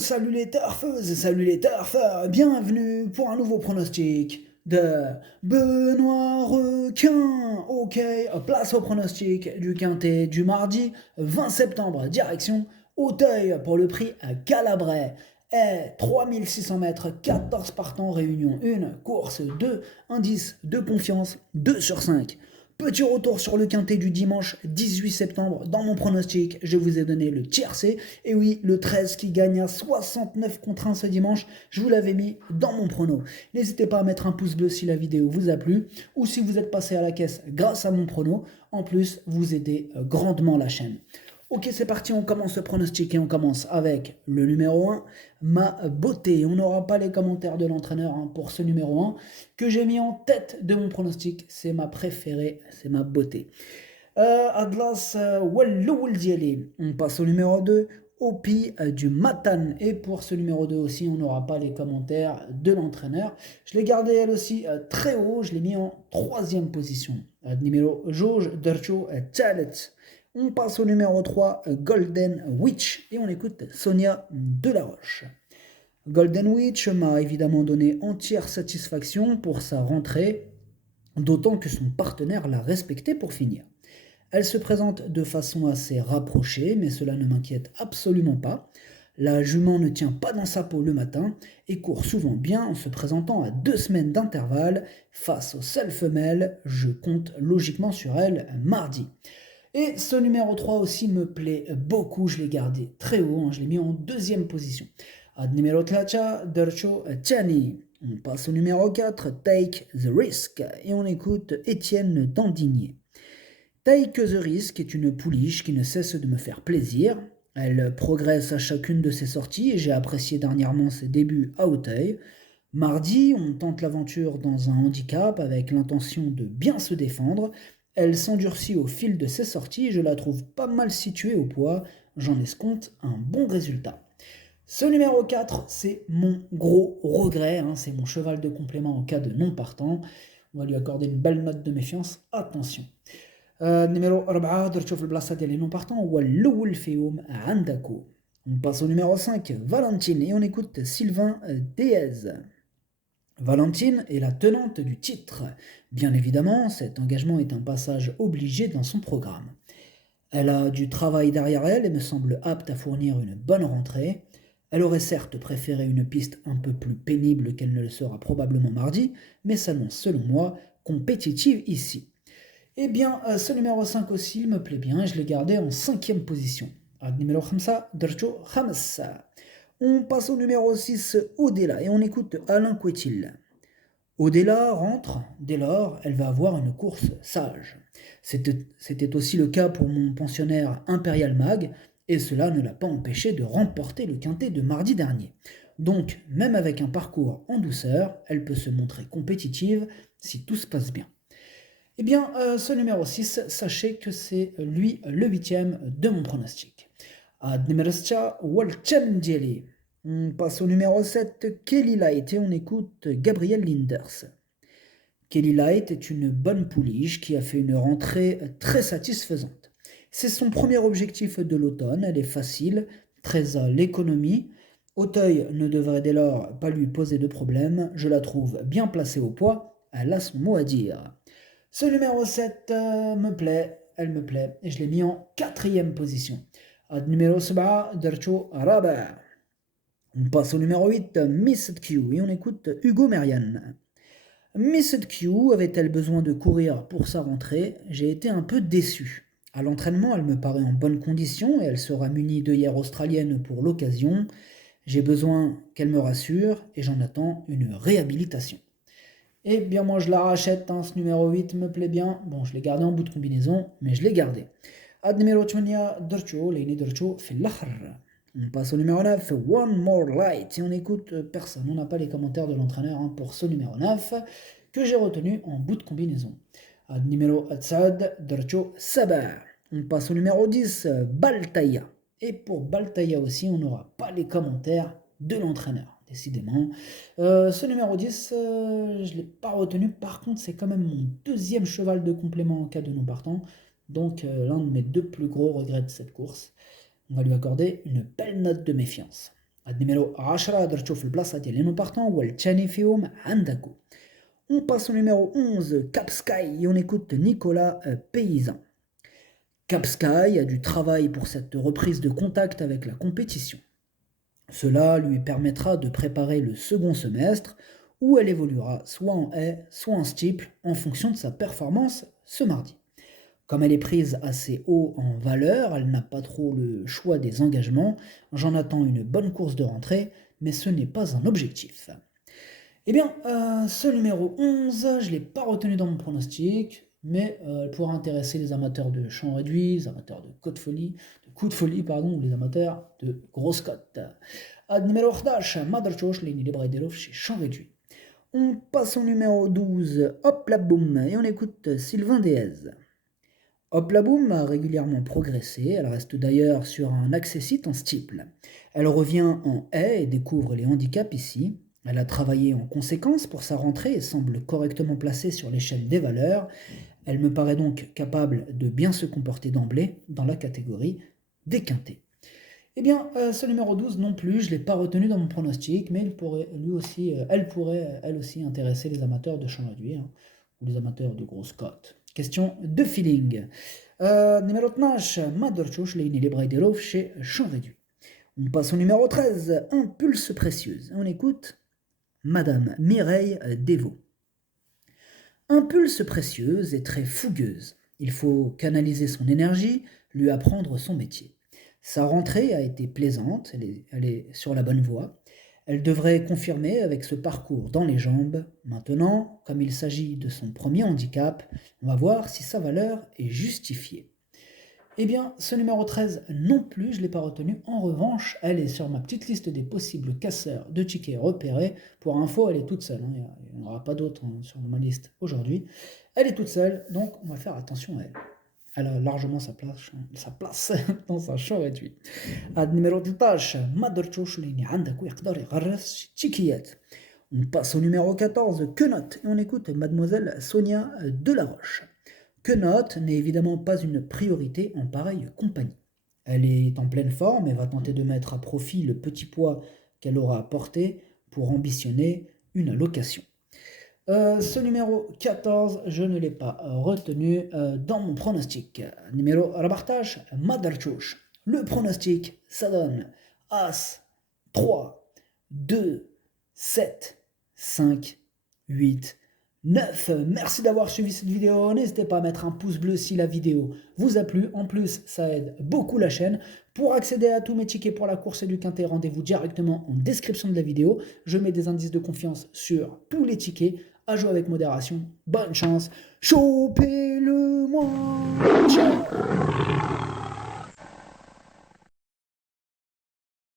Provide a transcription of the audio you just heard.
Salut les turfeuses, salut les turfeurs, bienvenue pour un nouveau pronostic de Benoît Requin. Ok, place au pronostic du Quintet du mardi 20 septembre, direction Auteuil pour le prix à Calabrais. Et 3600 mètres, 14 partants, réunion 1, course 2, indice de confiance 2 sur 5. Petit retour sur le quintet du dimanche 18 septembre. Dans mon pronostic, je vous ai donné le tiercé. Et oui, le 13 qui gagne à 69 contre 1 ce dimanche, je vous l'avais mis dans mon prono. N'hésitez pas à mettre un pouce bleu si la vidéo vous a plu ou si vous êtes passé à la caisse grâce à mon prono. En plus, vous aidez grandement la chaîne. Ok, c'est parti, on commence ce pronostic et on commence avec le numéro 1, Ma Beauté. On n'aura pas les commentaires de l'entraîneur pour ce numéro 1 que j'ai mis en tête de mon pronostic. C'est ma préférée, c'est Ma Beauté. Adlas Walloul Diali. On passe au numéro 2, Opi du Matan. Et pour ce numéro 2 aussi, on n'aura pas les commentaires de l'entraîneur. Je l'ai gardé elle aussi très haut, je l'ai mis en 3e position. Numéro Georges Dercho Talet. On passe au numéro 3, Golden Witch, et on écoute Sonia Delaroche. Golden Witch m'a évidemment donné entière satisfaction pour sa rentrée, d'autant que son partenaire l'a respectée pour finir. Elle se présente de façon assez rapprochée, mais cela ne m'inquiète absolument pas. La jument ne tient pas dans sa peau le matin et court souvent bien en se présentant à 2 semaines d'intervalle. Face aux seules femelles, je compte logiquement sur elle mardi. Et ce numéro 3 aussi me plaît beaucoup, je l'ai gardé très haut, je l'ai mis en 2e position. Ad numéro 3, Dercho Tchani. On passe au numéro 4, Take the Risk, et on écoute Étienne Dandigné. Take the Risk est une pouliche qui ne cesse de me faire plaisir. Elle progresse à chacune de ses sorties et j'ai apprécié dernièrement ses débuts à Auteuil. Mardi, on tente l'aventure dans un handicap avec l'intention de bien se défendre. Elle s'endurcit au fil de ses sorties et je la trouve pas mal située au poids. J'en escompte un bon résultat. Ce numéro 4, c'est mon gros regret. C'est mon cheval de complément en cas de non partant. On va lui accorder une belle note de méfiance. Attention. Numéro 4, درت شوف البلاصة ديال les non partants هو الأول فيهم عندكو. On passe au numéro 5, Valentine, et on écoute Sylvain Déez. Valentine est la tenante du titre. Bien évidemment, cet engagement est un passage obligé dans son programme. Elle a du travail derrière elle et me semble apte à fournir une bonne rentrée. Elle aurait certes préféré une piste un peu plus pénible qu'elle ne le sera probablement mardi, mais s'annonce selon moi compétitive ici. Eh bien, ce numéro 5 aussi, il me plaît bien, je l'ai gardé en 5e position. Numéro 5, Dercho Hamza. On passe au numéro 6, Odela, et on écoute Alain Couetil. Odela rentre, dès lors, elle va avoir une course sage. C'était aussi le cas pour mon pensionnaire Imperial Mag, et cela ne l'a pas empêché de remporter le quintet de mardi dernier. Donc, même avec un parcours en douceur, elle peut se montrer compétitive si tout se passe bien. Eh bien, ce numéro 6, sachez que c'est lui le 8e de mon pronostic. Numéro 7, Walchem Dieli. On passe au numéro 7, Kelly Light, et on écoute Gabriel Linders. Kelly Light est une bonne pouliche qui a fait une rentrée très satisfaisante. C'est son premier objectif de l'automne, elle est facile, très à l'économie. Auteuil ne devrait dès lors pas lui poser de problème, je la trouve bien placée au poids, elle a son mot à dire. Ce numéro 7 me plaît, elle me plaît, et je l'ai mis en 4e position. Numéro 7, Dercho Raba. On passe au numéro 8, Miss Q, et on écoute Hugo Merian. Miss Q avait-elle besoin de courir pour sa rentrée? J'ai été un peu déçu. À l'entraînement, elle me paraît en bonne condition et elle sera munie d'œillères australiennes pour l'occasion. J'ai besoin qu'elle me rassure et j'en attends une réhabilitation. Eh bien, moi, je la rachète, ce numéro 8 me plaît bien. Bon, je l'ai gardé en bout de combinaison, mais je l'ai gardé. Numéro 8, Dercho, Leini Dercho, fait l'Akhar. On passe au numéro 9, One More Light. Et on écoute personne. On n'a pas les commentaires de l'entraîneur pour ce numéro 9 que j'ai retenu en bout de combinaison. Numéro 10, Dercho Sabar. On passe au numéro 10, Baltaïa. Et pour Baltaïa aussi, on n'aura pas les commentaires de l'entraîneur. Décidément. Ce numéro 10, je ne l'ai pas retenu. Par contre, c'est quand même mon 2e cheval de complément en cas de non partant. Donc, l'un de mes 2 plus gros regrets de cette course. On va lui accorder une belle note de méfiance. النميرو 10 درتو في البلاصة ديال لي نو بارتون والثاني فيهم عندكو. On passe au numéro 11, Cap Sky, et on écoute Nicolas Paysan. Cap Sky a du travail pour cette reprise de contact avec la compétition. Cela lui permettra de préparer le second semestre où elle évoluera soit en haie, soit en steeple en fonction de sa performance ce mardi. Comme elle est prise assez haut en valeur, elle n'a pas trop le choix des engagements. J'en attends une bonne course de rentrée, mais ce n'est pas un objectif. Eh bien, ce numéro 11, je ne l'ai pas retenu dans mon pronostic, mais elle pourra intéresser les amateurs de champ réduit, les amateurs de coup de folie, pardon, ou les amateurs de grosse cote. Numéro 11, Madrchoch, les Braidelov chez champ réduit. On passe au numéro 12, hop la boum, et on écoute Sylvain Déez. Hop la boum a régulièrement progressé, elle reste d'ailleurs sur un accessite en steeple. Elle revient en haie et découvre les handicaps ici. Elle a travaillé en conséquence pour sa rentrée et semble correctement placée sur l'échelle des valeurs. Elle me paraît donc capable de bien se comporter d'emblée dans la catégorie des quintés. Eh bien, ce numéro 12 non plus, je ne l'ai pas retenu dans mon pronostic, mais elle pourrait intéresser les amateurs de champ réduit ou les amateurs de grosses cotes. Question de feeling. Numéro 12, Madrchoch, les Braidelov chez champ réduit. On passe au numéro 13, Impulse précieuse. On écoute Madame Mireille Desvaux. Impulse précieuse est très fougueuse. Il faut canaliser son énergie, lui apprendre son métier. Sa rentrée a été plaisante, elle est sur la bonne voie. Elle devrait confirmer avec ce parcours dans les jambes. Maintenant, comme il s'agit de son premier handicap, on va voir si sa valeur est justifiée. Eh bien, ce numéro 13 non plus, je ne l'ai pas retenu. En revanche, elle est sur ma petite liste des possibles casseurs de tickets repérés. Pour info, elle est toute seule. Il n'y en aura pas d'autres sur ma liste aujourd'hui. Elle est toute seule, donc on va faire attention à elle. Elle a largement sa place dans un champ réduit. Numéro 13, Madrchoch اللي عندك ويقدر يغرس تيكيات. On passe au numéro 14, Quenotte, et on écoute Mademoiselle Sonia Delaroche. Quenotte n'est évidemment pas une priorité en pareille compagnie. Elle est en pleine forme et va tenter de mettre à profit le petit poids qu'elle aura apporté pour ambitionner une allocation. Ce numéro 14, je ne l'ai pas retenu dans mon pronostic. Numéro rabartage, Madrchoch. Le pronostic, ça donne As, 3, 2, 7, 5, 8, 9. Merci d'avoir suivi cette vidéo. N'hésitez pas à mettre un pouce bleu si la vidéo vous a plu. En plus, ça aide beaucoup la chaîne. Pour accéder à tous mes tickets pour la course du quintet, rendez-vous directement en description de la vidéo. Je mets des indices de confiance sur tous les tickets. À jouer avec modération. Bonne chance. Chopez-le-moi. Ciao.